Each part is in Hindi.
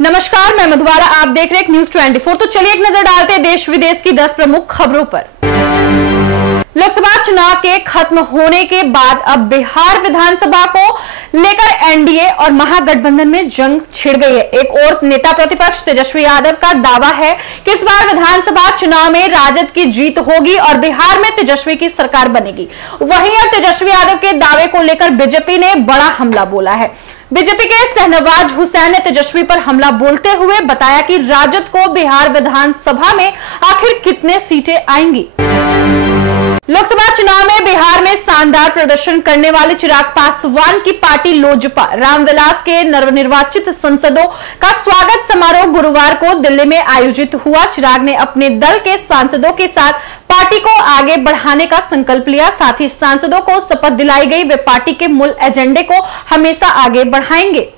नमस्कार, मैं मधुबाला, आप देख रहे हैं न्यूज 24। तो चलिए एक नजर डालते हैं देश विदेश की 10 प्रमुख खबरों पर। लोकसभा चुनाव के खत्म होने के बाद अब बिहार विधानसभा को लेकर एनडीए और महागठबंधन में जंग छिड़ गई है। एक और नेता प्रतिपक्ष तेजस्वी यादव का दावा है कि इस बार विधानसभा चुनाव में राजद की जीत होगी और बिहार में तेजस्वी की सरकार बनेगी। वहीं अब तेजस्वी यादव के दावे को लेकर बीजेपी ने बड़ा हमला बोला है। बीजेपी के शहनवाज हुसैन ने तेजस्वी पर हमला बोलते हुए बताया कि राजद को बिहार विधानसभा में आखिर कितने सीटें आएंगी। लोकसभा चुनाव में बिहार में शानदार प्रदर्शन करने वाले चिराग पासवान की पार्टी लोजपा रामविलास के नवनिर्वाचित सांसदों का स्वागत समारोह गुरुवार को दिल्ली में आयोजित हुआ। चिराग ने अपने दल के सांसदों के साथ पार्टी को आगे बढ़ाने का संकल्प लिया। साथ ही सांसदों को शपथ दिलाई गई वे पार्टी के मूल एजेंडे को हमेशा आगे बढ़ाएंगे।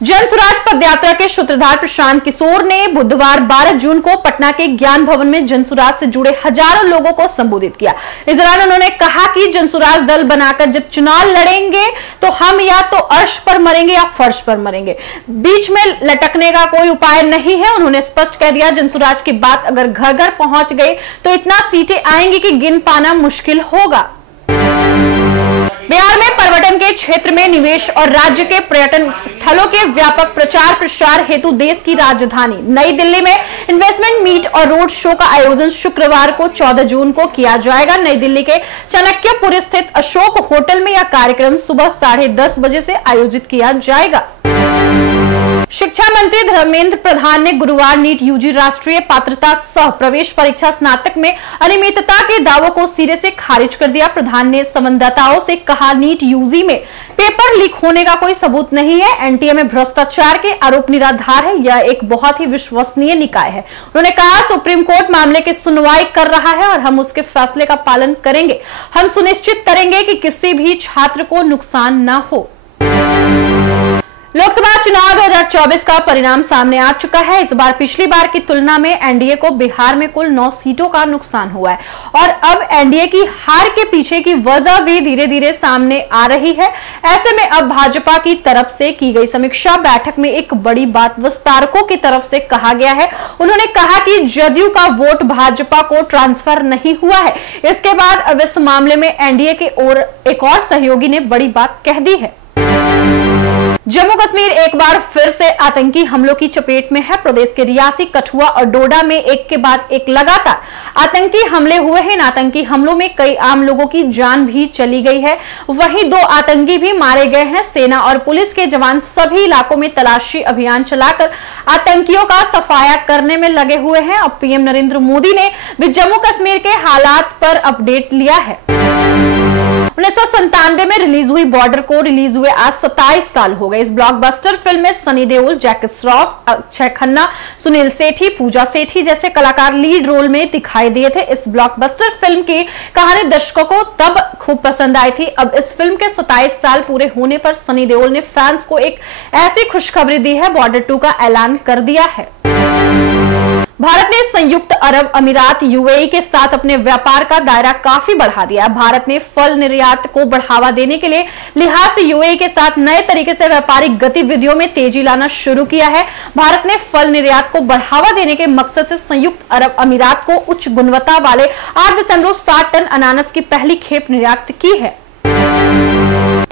जन स्वराज पदयात्रा के सूत्रधार प्रशांत किशोर ने बुधवार 12 जून को पटना के ज्ञान भवन में जन स्वराज से जुड़े हजारों लोगों को संबोधित किया। इस दौरान उन्होंने कहा कि जन स्वराज दल बनाकर जब चुनाव लड़ेंगे तो हम या तो अर्श पर मरेंगे या फर्श पर मरेंगे, बीच में लटकने का कोई उपाय नहीं है। उन्होंने स्पष्ट कह दिया, जन स्वराज की बात अगर घर घर पहुंच गई तो इतना सीटें आएंगी कि गिन पाना मुश्किल होगा। बिहार में पर्यटन के क्षेत्र में निवेश और राज्य के पर्यटन स्थलों के व्यापक प्रचार प्रसार हेतु देश की राजधानी नई दिल्ली में इन्वेस्टमेंट मीट और रोड शो का आयोजन शुक्रवार को 14 जून को किया जाएगा। नई दिल्ली के चाणक्यपुर स्थित अशोक होटल में यह कार्यक्रम सुबह 10:30 बजे से आयोजित किया जाएगा। शिक्षा मंत्री धर्मेंद्र प्रधान ने गुरुवार नीट यूजी राष्ट्रीय पात्रता सह प्रवेश परीक्षा स्नातक में अनियमितता के दावों को सिरे से खारिज कर दिया। प्रधान ने संवाददाताओं से कहा, नीट यूजी में पेपर लीक होने का कोई सबूत नहीं है। एनटीए में भ्रष्टाचार के आरोप निराधार है। यह एक बहुत ही विश्वसनीय निकाय है। उन्होंने कहा, सुप्रीम कोर्ट मामले की सुनवाई कर रहा है और हम उसके फैसले का पालन करेंगे। हम सुनिश्चित करेंगे कि किसी भी छात्र को नुकसान न हो। लोकसभा चुनाव 2024 का परिणाम सामने आ चुका है। इस बार पिछली बार की तुलना में एनडीए को बिहार में कुल 9 सीटों का नुकसान हुआ है और अब एनडीए की हार के पीछे की वजह भी धीरे धीरे सामने आ रही है। ऐसे में अब भाजपा की तरफ से की गई समीक्षा बैठक में एक बड़ी बात विस्तारकों की तरफ से कहा गया है। उन्होंने कहा कि जदयू का वोट भाजपा को ट्रांसफर नहीं हुआ है। इसके बाद अब इस मामले में एनडीए के और एक और सहयोगी ने बड़ी बात कह दी है। जम्मू कश्मीर एक बार फिर से आतंकी हमलों की चपेट में है। प्रदेश के रियासी, कठुआ और डोडा में एक के बाद एक लगातार आतंकी हमले हुए हैं। इन आतंकी हमलों में कई आम लोगों की जान भी चली गई है। वहीं 2 आतंकी भी मारे गए हैं। सेना और पुलिस के जवान सभी इलाकों में तलाशी अभियान चलाकर आतंकियों का सफाया करने में लगे हुए हैं। अब पीएम नरेंद्र मोदी ने भी जम्मू कश्मीर के हालात पर अपडेट लिया है। 1997 में रिलीज हुई बॉर्डर को रिलीज हुए आज 27 साल हो गए। इस ब्लॉकबस्टर फिल्म में सनी देओल, जैकी श्रॉफ, अक्षय खन्ना, सुनील सेठी, पूजा सेठी जैसे कलाकार लीड रोल में दिखाई दिए थे। इस ब्लॉकबस्टर फिल्म की कहानी दर्शकों को तब खूब पसंद आई थी। अब इस फिल्म के 27 साल पूरे होने पर सनी देओल ने फैंस को एक ऐसी खुशखबरी दी है, बॉर्डर 2 का ऐलान कर दिया है। भारत ने संयुक्त अरब अमीरात यूएई के साथ अपने व्यापार का दायरा काफी बढ़ा दिया है। भारत ने फल निर्यात को बढ़ावा देने के लिए लिहाज से यूएई के साथ नए तरीके से व्यापारिक गतिविधियों में तेजी लाना शुरू किया है। भारत ने फल निर्यात को बढ़ावा देने के मकसद से संयुक्त अरब अमीरात को उच्च गुणवत्ता वाले 8.60 टन अनानस की पहली खेप निर्यात की है।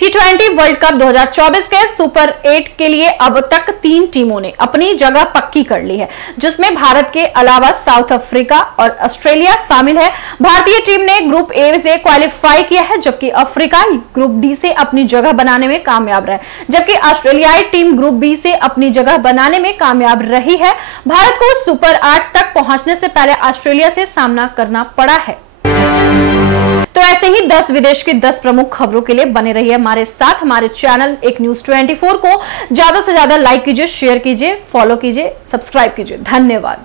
T20 वर्ल्ड कप 2024 के सुपर 8 के लिए अब तक 3 टीमों ने अपनी जगह पक्की कर ली है, जिसमें भारत के अलावा साउथ अफ्रीका और ऑस्ट्रेलिया शामिल है। भारतीय टीम ने ग्रुप ए से क्वालिफाई किया है, जबकि अफ्रीका ग्रुप डी से अपनी जगह बनाने में कामयाब रहा, जबकि ऑस्ट्रेलियाई टीम ग्रुप बी से अपनी जगह बनाने में कामयाब रही है। भारत को सुपर 8 तक पहुंचने से पहले ऑस्ट्रेलिया से सामना करना पड़ा है। तो ऐसे ही 10 विदेश की 10 प्रमुख खबरों के लिए बने रहिए हमारे साथ। हमारे चैनल एक न्यूज 24 को ज्यादा से ज्यादा लाइक कीजिए, शेयर कीजिए, फॉलो कीजिए, सब्सक्राइब कीजिए। धन्यवाद।